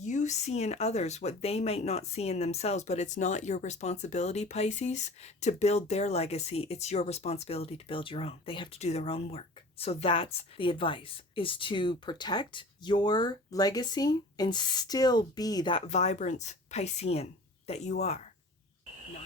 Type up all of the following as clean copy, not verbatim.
you see in others what they might not see in themselves, but it's not your responsibility, Pisces, to build their legacy. It's your responsibility to build your own. They have to do their own work. So that's the advice, is to protect your legacy and still be that vibrant Piscean that you are. Not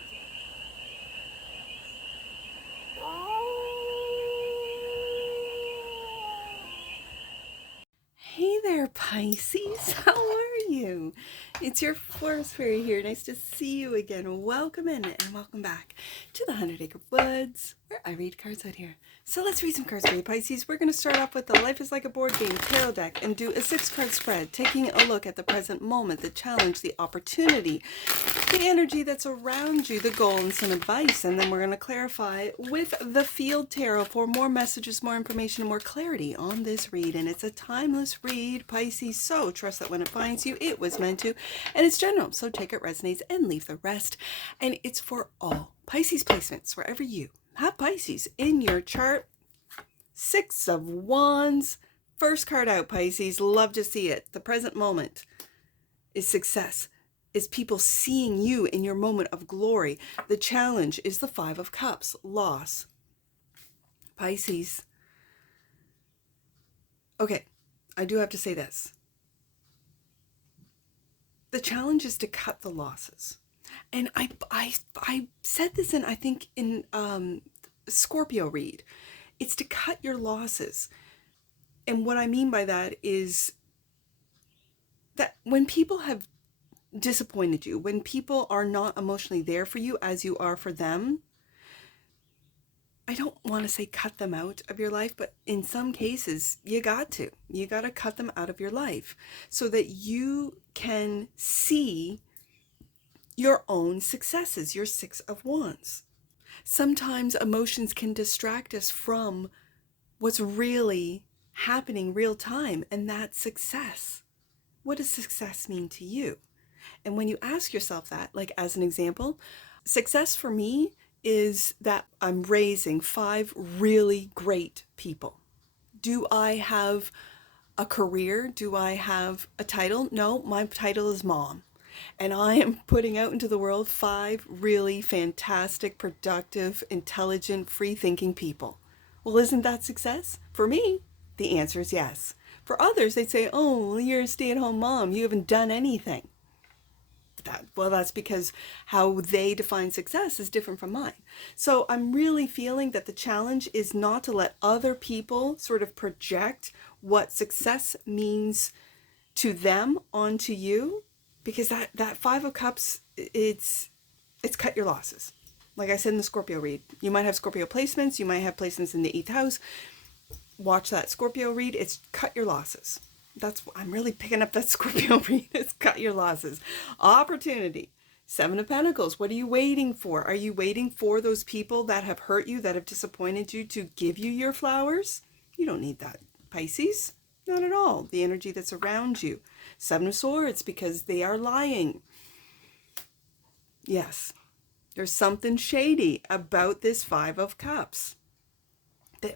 Hey there, Pisces. How are you? It's your forest fairy here. Nice to see you again. Welcome in and welcome back to the 100 Acre Woods, where I read cards out here. So let's read some cards for you, Pisces. We're going to start off with the Life is Like a Board Game tarot deck and do a 6-card spread, taking a look at the present moment, the challenge, the opportunity, the energy that's around you, the goal, and some advice. And then we're going to clarify with the Field Tarot for more messages, more information, and more clarity on this read. And it's a timeless read, Pisces, so trust that when it finds you, it was meant to. And it's general, so take it resonates and leave the rest. And it's for all Pisces placements, wherever you have Pisces in your chart. 6 of Wands. First card out, Pisces. Love to see it. The present moment is success. Is people seeing you in your moment of glory. The challenge is the 5 of Cups. Loss. Pisces. Okay, I do have to say this. The challenge is to cut the losses. And I said this in, I think, in Scorpio read. It's to cut your losses. And what I mean by that is that when people have disappointed you, when people are not emotionally there for you as you are for them, I don't want to say cut them out of your life, but in some cases, you got to cut them out of your life so that you can see your own successes, your 6 of Wands. Sometimes emotions can distract us from what's really happening real time, and that's success. What does success mean to you? And when you ask yourself that, like as an example, success for me is that I'm raising 5 really great people. Do I have a career? Do I have a title? No, my title is mom. And I am putting out into the world 5 really fantastic, productive, intelligent, free-thinking people. Well, isn't that success? For me, the answer is yes. For others, they'd say, oh, you're a stay-at-home mom. You haven't done anything. Well, that's because how they define success is different from mine. So I'm really feeling that the challenge is not to let other people sort of project what success means to them onto you, because that 5 of Cups, it's cut your losses. Like I said in the Scorpio read, you might have Scorpio placements, you might have placements in the 8th house. Watch that Scorpio read, it's cut your losses. I'm really picking up that Scorpio read. It's cut your losses. Opportunity. 7 of Pentacles. What are you waiting for? Are you waiting for those people that have hurt you, that have disappointed you, to give you your flowers? You don't need that, Pisces. Not at all. The energy that's around you. 7 of Swords, because they are lying. Yes, there's something shady about this 5 of Cups.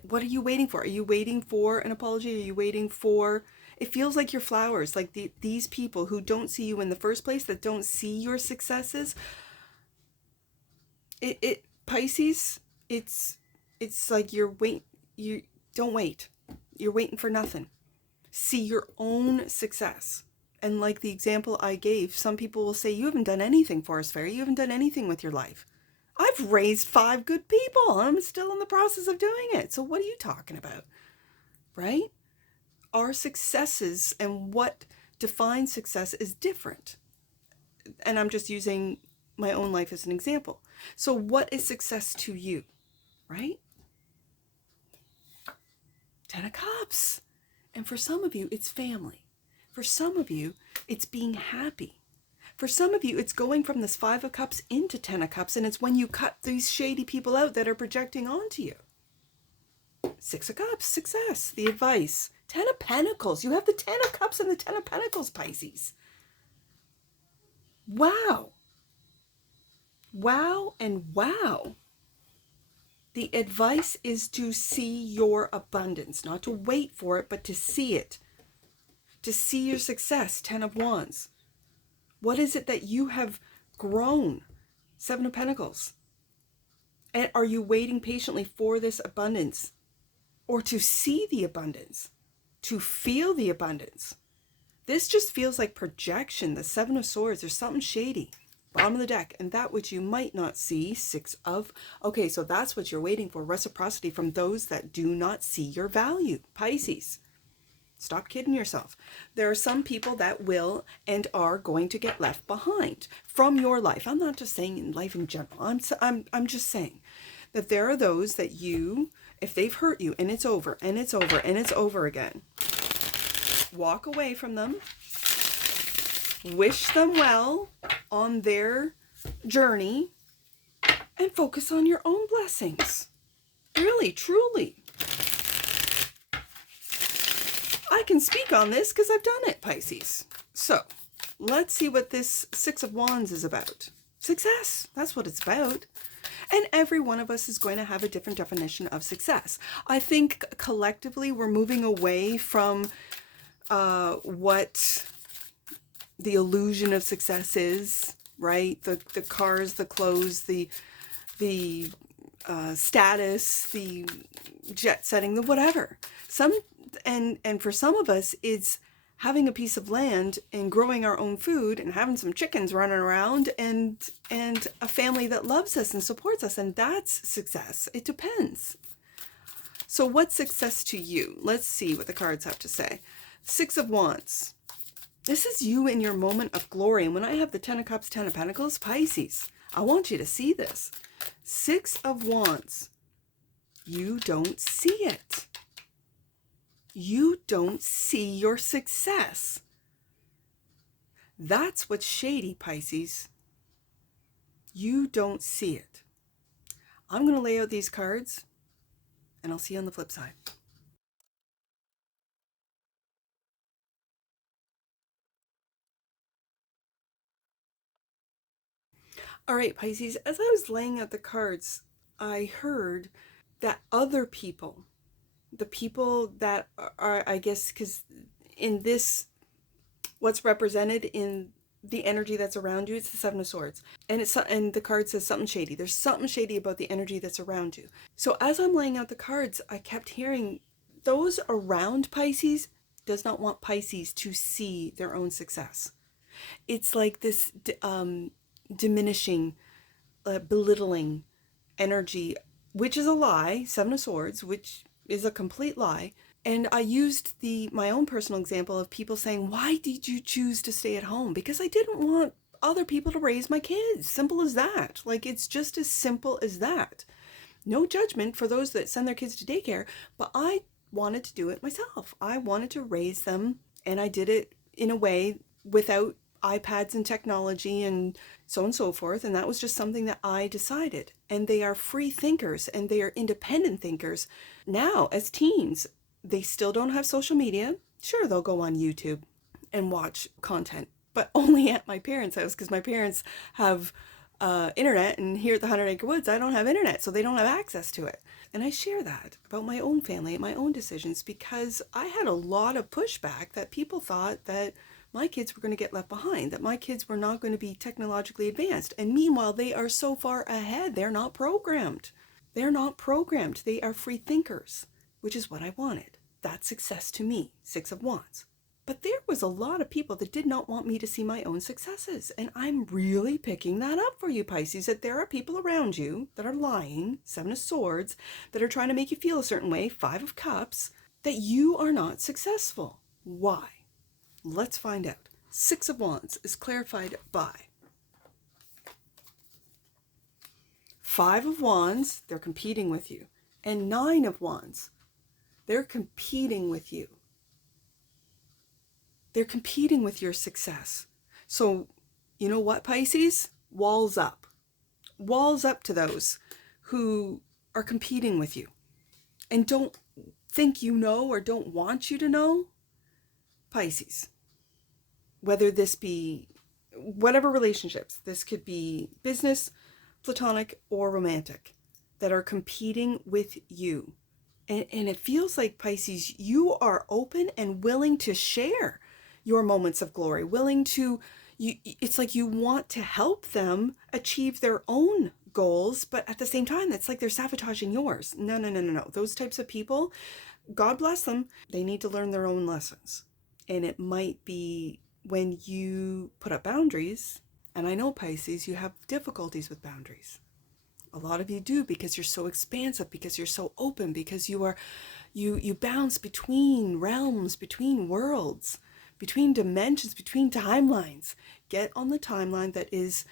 What are you waiting for? Are you waiting for an apology? Are you waiting for... It feels like your flowers, like these people who don't see you in the first place, that don't see your successes. Pisces, it's like you don't wait. You're waiting for nothing. See your own success. And like the example I gave, some people will say, you haven't done anything, Forest Fairy. You haven't done anything with your life. I've raised 5 good people. I'm still in the process of doing it. So what are you talking about? Right? Our successes and what defines success is different. And I'm just using my own life as an example. So what is success to you, right? 10 of Cups. And for some of you, it's family. For some of you, it's being happy. For some of you, it's going from this 5 of Cups into 10 of Cups, and it's when you cut these shady people out that are projecting onto you. 6 of Cups, success, the advice. 10 of Pentacles. You have the 10 of Cups and the 10 of Pentacles, Pisces. Wow. Wow and wow. The advice is to see your abundance, not to wait for it, but to see it. to see your success, 10 of Wands. What is it that you have grown, 7 of Pentacles? And are you waiting patiently for this abundance, or to see the abundance, to feel the abundance? This just feels like projection, the 7 of Swords. There's something shady. Bottom of the deck. And that which you might not see, 6 of... Okay, so that's what you're waiting for. Reciprocity from those that do not see your value. Pisces. Stop kidding yourself. There are some people that will and are going to get left behind from your life. I'm not just saying in life in general. I'm just saying that there are those that you, if they've hurt you and it's over and it's over and it's over again, walk away from them. Wish them well on their journey and focus on your own blessings. Really, truly. I can speak on this because I've done it, Pisces. So, let's see what this 6 of Wands is about. Success, that's what it's about. And every one of us is going to have a different definition of success. I think collectively we're moving away from what the illusion of success is, right? The cars, the clothes, the status, the jet setting, the whatever. And for some of us, it's having a piece of land and growing our own food and having some chickens running around and a family that loves us and supports us. And that's success. It depends. So what's success to you? Let's see what the cards have to say. 6 of Wands. This is you in your moment of glory. And when I have the 10 of Cups, 10 of Pentacles, Pisces, I want you to see this. 6 of Wands. You don't see it. You don't see your success. That's what's shady, Pisces. You don't see it. I'm going to lay out these cards, and I'll see you on the flip side. All right, Pisces, as I was laying out the cards, I heard that other people, the people that are, I guess, because in this, what's represented in the energy that's around you, it's the 7 of Swords. And the card says something shady. There's something shady about the energy that's around you. So as I'm laying out the cards, I kept hearing those around Pisces does not want Pisces to see their own success. It's like this diminishing, belittling energy, which is a lie, 7 of Swords, which is a complete lie. And I used my own personal example of people saying, why did you choose to stay at home? Because I didn't want other people to raise my kids. Simple as that. Like, it's just as simple as that. No judgment for those that send their kids to daycare, but I wanted to do it myself. I wanted to raise them, and I did it in a way without iPads and technology and so on and so forth. And that was just something that I decided. And they are free thinkers and they are independent thinkers. Now, as teens, they still don't have social media. Sure, they'll go on YouTube and watch content, but only at my parents' house, because my parents have internet, and here at the 100 Acre Woods, I don't have internet, so they don't have access to it. And I share that about my own family and my own decisions, because I had a lot of pushback that people thought that my kids were going to get left behind, that my kids were not going to be technologically advanced. And meanwhile, they are so far ahead. They're not programmed. They're not programmed. They are free thinkers, which is what I wanted. That's success to me, 6 of Wands. But there was a lot of people that did not want me to see my own successes. And I'm really picking that up for you, Pisces, that there are people around you that are lying, 7 of Swords, that are trying to make you feel a certain way, 5 of Cups, that you are not successful. Why? Let's find out. 6 of Wands is clarified by 5 of Wands, they're competing with you, and 9 of Wands, they're competing with you. They're competing with your success. So, you know what, Pisces? Walls up. Walls up to those who are competing with you and don't think you know or don't want you to know. Pisces, whether this be whatever relationships, this could be business, platonic, or romantic, that are competing with you. And it feels like, Pisces, you are open and willing to share your moments of glory, willing to, it's like you want to help them achieve their own goals, but at the same time, it's like they're sabotaging yours. No, no, no, no, no. Those types of people, God bless them, they need to learn their own lessons. And it might be when you put up boundaries, and I know Pisces, you have difficulties with boundaries. A lot of you do, because you're so expansive, because you're so open, because you bounce between realms, between worlds, between dimensions, between timelines. Get on the timeline that is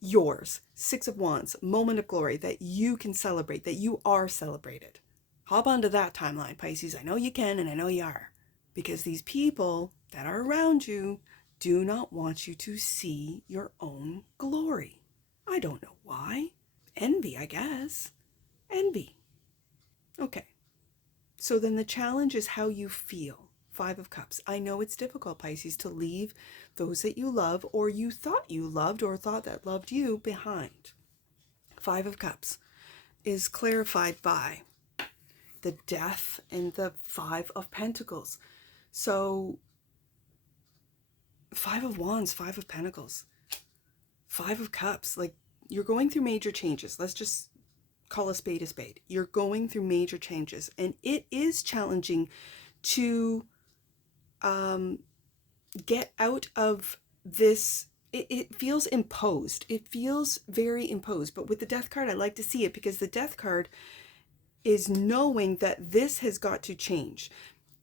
yours. Six of Wands, moment of glory that you can celebrate, that you are celebrated. Hop onto that timeline, Pisces. I know you can, and I know you are. Because these people that are around you do not want you to see your own glory. I don't know why. Envy, I guess. Envy. Okay. So then the challenge is how you feel. Five of Cups. I know it's difficult, Pisces, to leave those that you love or you thought you loved or thought that loved you behind. Five of Cups is clarified by the Death and the Five of Pentacles. So Five of Wands, Five of Pentacles, Five of Cups, like you're going through major changes. Let's just call a spade a spade. You're going through major changes, and it is challenging to get out of this. It feels imposed. It feels very imposed. But with the Death card, I like to see it because the Death card is knowing that this has got to change.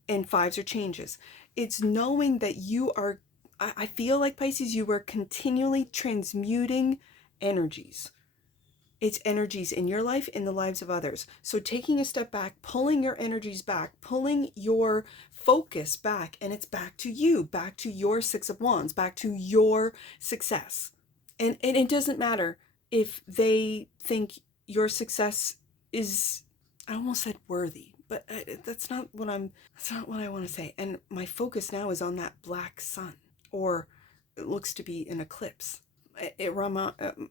And fives are changes. It's knowing that you are, I feel like Pisces, you are continually transmuting energies. It's energies in your life, in the lives of others. So taking a step back, pulling your energies back, pulling your focus back, and it's back to you, back to your Six of Wands, back to your success. And it doesn't matter if they think your success is, I almost said worthy, but that's not what I want to say. And my focus now is on that black sun, or it looks to be an eclipse.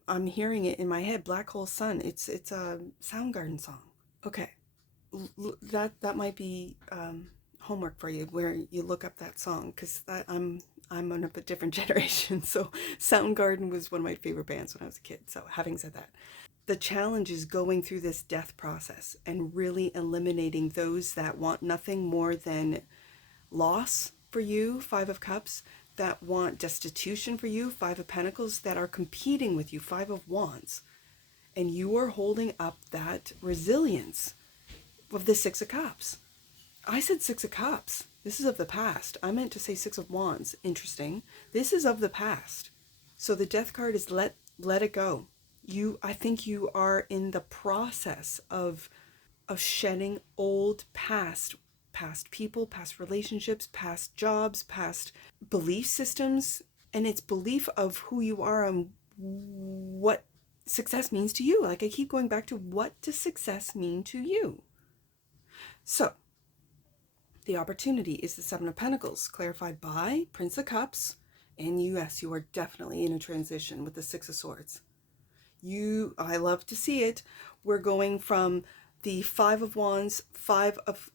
I'm hearing it in my head. Black hole sun. It's a Soundgarden song. Okay, that might be homework for you, where you look up that song, because I'm on a bit different generation. So Soundgarden was one of my favorite bands when I was a kid. So having said that, the challenge is going through this death process and really eliminating those that want nothing more than loss for you, Five of Cups, that want destitution for you, Five of Pentacles, that are competing with you, Five of Wands. And you are holding up that resilience of the Six of Cups. I said Six of Cups. This is of the past. I meant to say Six of Wands. Interesting. This is of the past. So the Death card is let it go. I think you are in the process of shedding old past people, past relationships, past jobs, past belief systems, and it's belief of who you are and what success means to you. Like I keep going back to, what does success mean to you? So the opportunity is the Seven of Pentacles, clarified by Prince of Cups, and yes, you are definitely in a transition with the Six of Swords. I love to see it. We're going from the Five of Wands, five of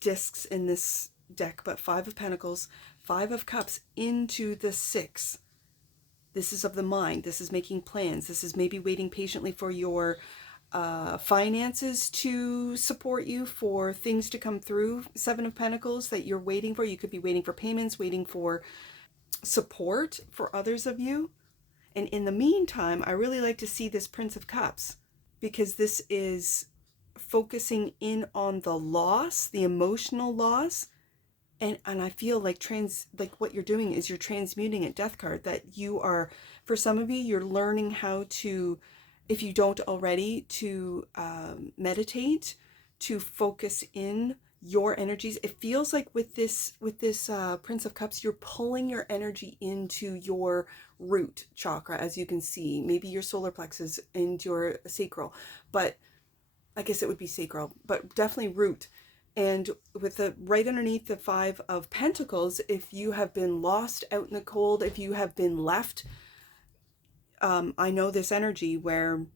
discs in this deck, but Five of Pentacles, Five of Cups into the Six. This is of the mind. This is making plans. This is maybe waiting patiently for your finances to support you, for things to come through. Seven of Pentacles that you're waiting for. You could be waiting for payments, waiting for support for others of you. And in the meantime, I really like to see this Prince of Cups, because this is focusing in on the loss, the emotional loss. And I feel like what you're doing is you're transmuting it, Death card, that you are, for some of you, you're learning how to, if you don't already, to meditate, to focus in your energies. It feels like with this Prince of Cups, you're pulling your energy into your root chakra, as you can see, maybe your solar plexus and your sacral, but I guess it would be sacral, but definitely root. And with the right underneath the Five of Pentacles, if you have been lost out in the cold, if you have been left, I know this energy where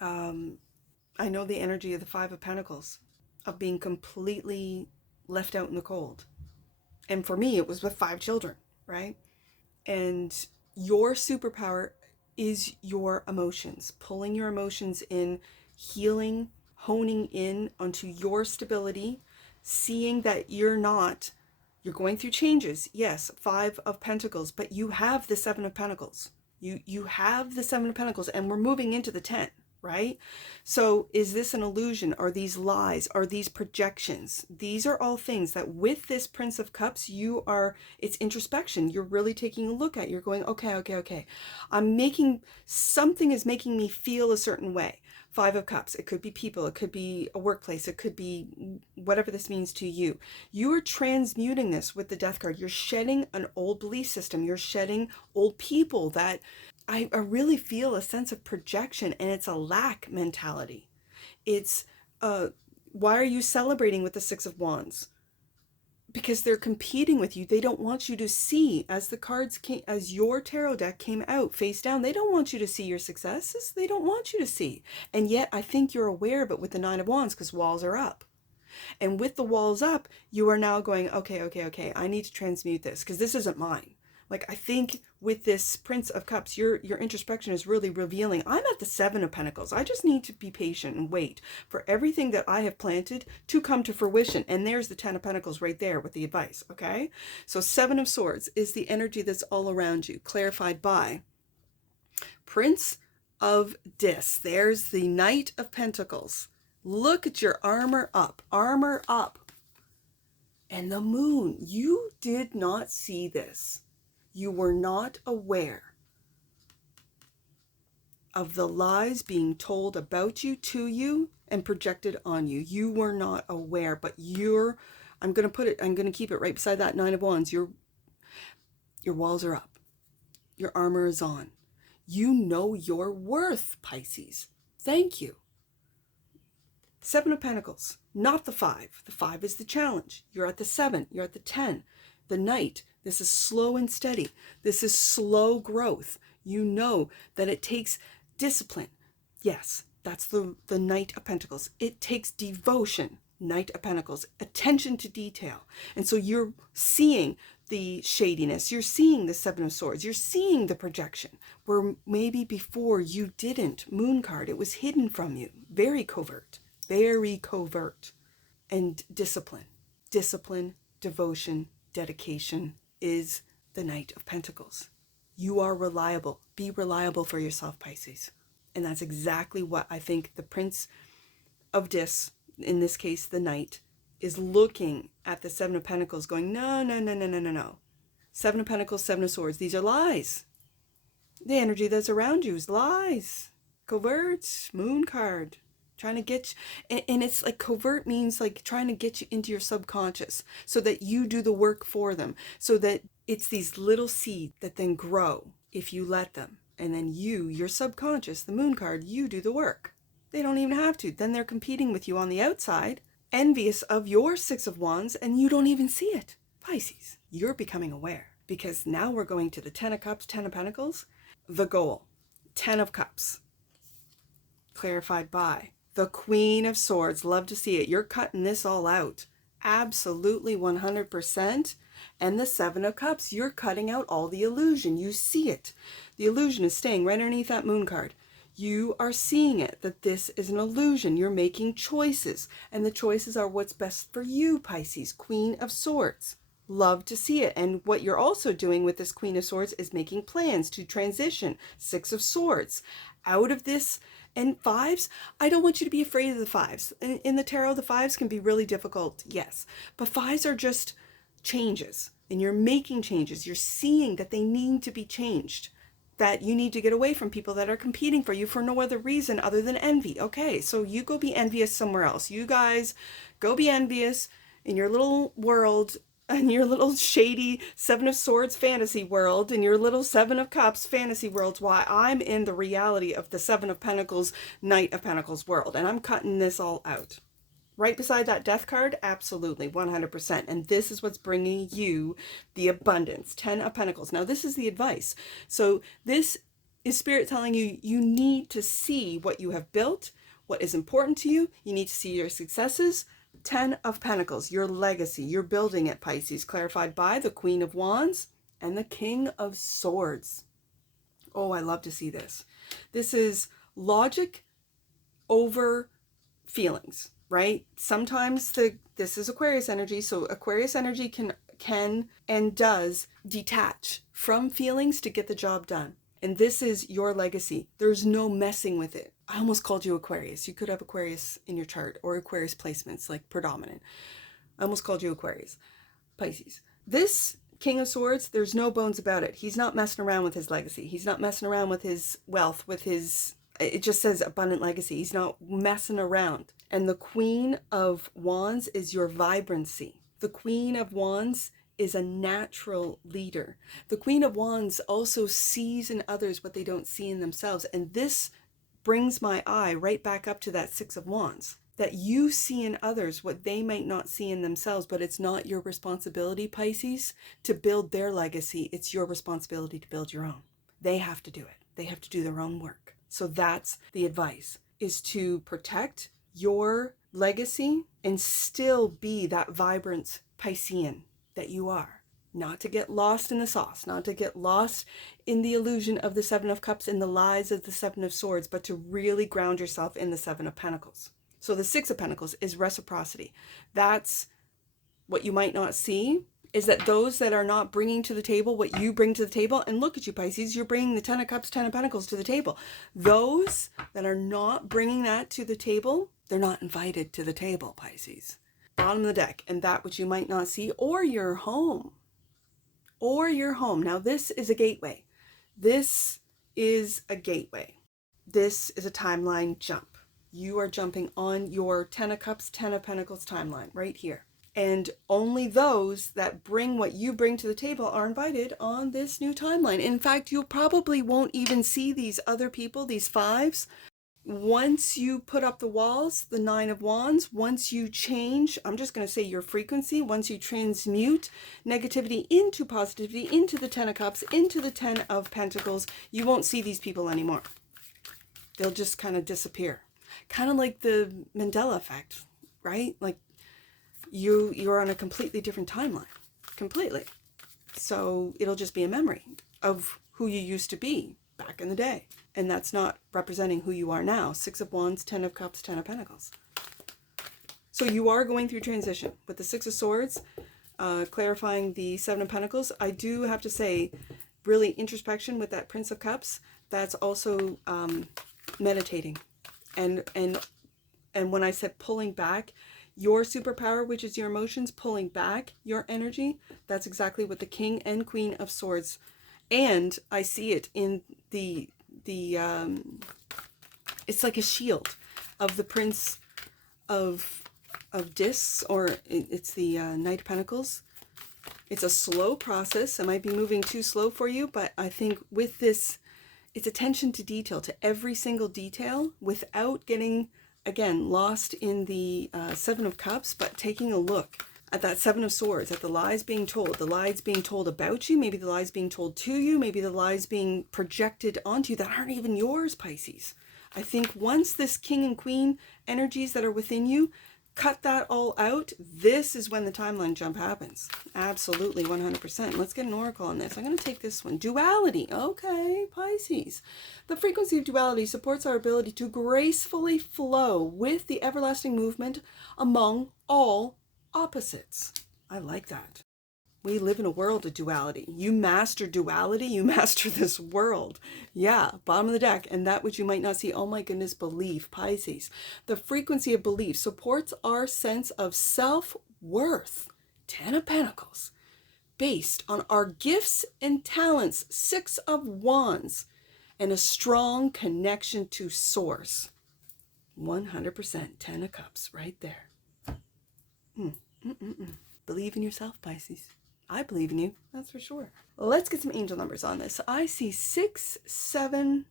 I know the energy of the Five of Pentacles, of being completely left out in the cold. And for me, it was with 5 children, right? And your superpower is your emotions, pulling your emotions in, healing, honing in onto your stability, seeing that you're going through changes. Yes, 5 of Pentacles, but you have the 7 of Pentacles. You have the 7 of Pentacles, and we're moving into the 10, right? So is this an illusion? Are these lies? Are these projections? These are all things that with this Prince of Cups, it's introspection. You're really taking a look at, you're going, okay. Something is making me feel a certain way. 5 of Cups, it could be people, it could be a workplace, it could be whatever this means to you. You are transmuting this with the Death card. You're shedding an old belief system. You're shedding old people that I really feel a sense of projection, and it's a lack mentality. It's, why are you celebrating with the 6 of Wands? Because they're competing with you. They don't want you to see, as the cards came, as your tarot deck came out face down, they don't want you to see your successes. They don't want you to see. And yet I think you're aware of it with the 9 of Wands, because walls are up. And with the walls up, you are now going, okay, I need to transmute this, because this isn't mine. Like, I think with this Prince of Cups, your introspection is really revealing, I'm at the 7 of Pentacles. I just need to be patient and wait for everything that I have planted to come to fruition. And there's the 10 of Pentacles right there with the advice, okay? So 7 of Swords is the energy that's all around you, clarified by Prince of Dis. There's the Knight of Pentacles. Look at your armor up, armor up. And the moon, you did not see this. You were not aware of the lies being told about you, to you, and projected on you. You were not aware, but I'm going to keep it right beside that 9 of Wands. Your walls are up. Your armor is on. You know your worth, Pisces. Thank you. 7 of Pentacles, not the 5. The 5 is the challenge. You're at the 7. You're at the 10. The Knight. This is slow and steady. This is slow growth. You know that it takes discipline. Yes, that's the Knight of Pentacles. It takes devotion. Knight of Pentacles. Attention to detail. And so you're seeing the shadiness. You're seeing the 7 of Swords. You're seeing the projection. Where maybe before you didn't. Moon card. It was hidden from you. Very covert. Very covert. And discipline. Discipline, devotion, dedication is the Knight of Pentacles. You are reliable. Be reliable for yourself, Pisces. And that's exactly what I think the Prince of Dis, in this case the Knight, is looking at the 7 of Pentacles going, no. 7 of Pentacles, 7 of Swords, these are lies. The energy that's around you is lies. Covert, moon card. Trying to get you, and it's like covert means like trying to get you into your subconscious so that you do the work for them, so that it's these little seeds that then grow if you let them. And then your subconscious, the moon card, you do the work. They don't even have to. Then they're competing with you on the outside, envious of your 6 of Wands, and you don't even see it. Pisces, you're becoming aware, because now we're going to the 10 of Cups, 10 of Pentacles, the goal, 10 of Cups, clarified by the Queen of Swords. Love to see it. You're cutting this all out. Absolutely 100%. And the 7 of Cups. You're cutting out all the illusion. You see it. The illusion is staying right underneath that moon card. You are seeing it, that this is an illusion. You're making choices. And the choices are what's best for you, Pisces. Queen of Swords. Love to see it. And what you're also doing with this Queen of Swords is making plans to transition. 6 of Swords. Out of this. And 5s, I don't want you to be afraid of the 5s. In the tarot, the 5s can be really difficult, yes. But 5s are just changes. And you're making changes. You're seeing that they need to be changed. That you need to get away from people that are competing for you for no other reason other than envy. Okay, so you go be envious somewhere else. You guys go be envious in your little world, in your little shady 7 of Swords fantasy world, in your little 7 of Cups fantasy worlds, while I'm in the reality of the 7 of Pentacles, Knight of Pentacles world. And I'm cutting this all out. Right beside that Death card, absolutely, 100%. And this is what's bringing you the abundance, 10 of Pentacles. Now, this is the advice. So this is Spirit telling you, you need to see what you have built, what is important to you. You need to see your successes. Ten of Pentacles, your legacy. You're building it, Pisces, clarified by the Queen of Wands and the King of Swords. Oh, I love to see this. This is logic over feelings, right? Sometimes this is Aquarius energy, so Aquarius energy can and does detach from feelings to get the job done. And this is your legacy. There's no messing with it. I almost called you Aquarius. You could have Aquarius in your chart, or Aquarius placements, like predominant. I almost called you Aquarius. Pisces. This King of Swords, there's no bones about it. He's not messing around with his legacy. He's not messing around with his wealth, with his, it just says abundant legacy. He's not messing around. And the Queen of Wands is your vibrancy. The Queen of Wands is a natural leader. The Queen of Wands also sees in others what they don't see in themselves. And this brings my eye right back up to that Six of Wands, that you see in others what they might not see in themselves, but it's not your responsibility, Pisces, to build their legacy. It's your responsibility to build your own. They have to do it. They have to do their own work. So that's the advice, is to protect your legacy and still be that vibrant Piscean that you are. Not to get lost in the sauce, not to get lost in the illusion of the Seven of Cups and the lies of the Seven of Swords, but to really ground yourself in the Seven of Pentacles. So the Six of Pentacles is reciprocity. That's what you might not see, is that those that are not bringing to the table what you bring to the table, and look at you, Pisces, you're bringing the Ten of Cups, Ten of Pentacles to the table. Those that are not bringing that to the table, they're not invited to the table, Pisces. Bottom of the deck, and that which you might not see, or your home. Or your home. Now this is a gateway. This is a gateway. This is a timeline jump. You are jumping on your Ten of Cups, Ten of Pentacles timeline right here. And only those that bring what you bring to the table are invited on this new timeline. In fact, you probably won't even see these other people, these fives. Once you put up the walls, the Nine of Wands, once you change, I'm just going to say your frequency, once you transmute negativity into positivity, into the Ten of Cups, into the Ten of Pentacles, you won't see these people anymore. They'll just kind of disappear. Kind of like the Mandela effect, right? Like you're on a completely different timeline, completely. So it'll just be a memory of who you used to be back in the day. And that's not representing who you are now. Six of Wands, Ten of Cups, Ten of Pentacles. So you are going through transition. With the Six of Swords, clarifying the Seven of Pentacles, I do have to say, really introspection with that Prince of Cups. That's also meditating. And when I said pulling back, your superpower, which is your emotions, pulling back your energy, that's exactly what the King and Queen of Swords. And I see it in the it's like a shield of the Prince of Discs, or it's the Knight of Pentacles. It's a slow process. I might be moving too slow for you, but I think with this, it's attention to detail, to every single detail, without getting, again, lost in the Seven of Cups, but taking a look at that Seven of Swords, at the lies being told about you, maybe the lies being told to you, maybe the lies being projected onto you that aren't even yours, Pisces. I think once this King and Queen energies that are within you, cut that all out, this is when the timeline jump happens. Absolutely, 100%. Let's get an oracle on this. I'm going to take this one. Duality. Okay, Pisces. The frequency of duality supports our ability to gracefully flow with the everlasting movement among all opposites. I like that. We live in a world of duality. You master duality, you master this world. Yeah, bottom of the deck. And that which you might not see, oh my goodness, belief, Pisces. The frequency of belief supports our sense of self-worth, Ten of Pentacles, based on our gifts and talents, Six of Wands, and a strong connection to Source. 100% Ten of Cups right there. Believe in yourself, Pisces. I believe in you, that's for sure. Let's get some angel numbers on this. I see 677.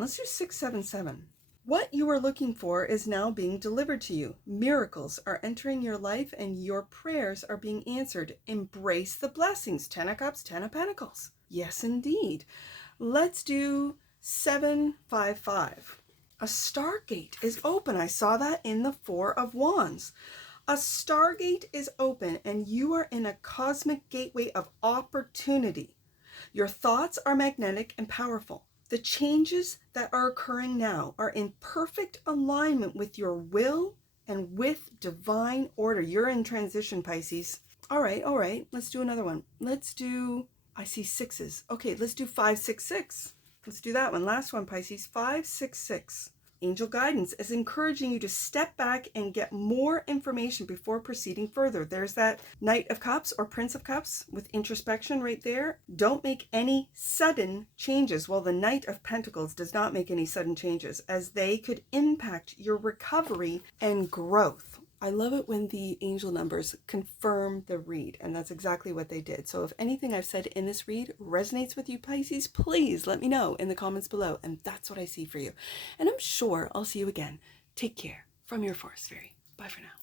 Let's do 677. What you are looking for is now being delivered to you. Miracles are entering your life and your prayers are being answered. Embrace the blessings. Ten of Cups, Ten of Pentacles. Yes, indeed. Let's do 755. A stargate is open. I saw that in the Four of Wands. A stargate is open and you are in a cosmic gateway of opportunity. Your thoughts are magnetic and powerful. The changes that are occurring now are in perfect alignment with your will and with divine order. You're in transition, Pisces. All right. Let's do another one. Let's do, I see sixes. Okay, let's do 566. Let's do that one. Last one, Pisces. 566. Angel guidance is encouraging you to step back and get more information before proceeding further. There's that Knight of Cups or Prince of Cups with introspection right there. Don't make any sudden changes. Well, the Knight of Pentacles does not make any sudden changes, as they could impact your recovery and growth. I love it when the angel numbers confirm the read, and that's exactly what they did. So if anything I've said in this read resonates with you, Pisces, please let me know in the comments below, and that's what I see for you. And I'm sure I'll see you again. Take care from your Forest Fairy. Bye for now.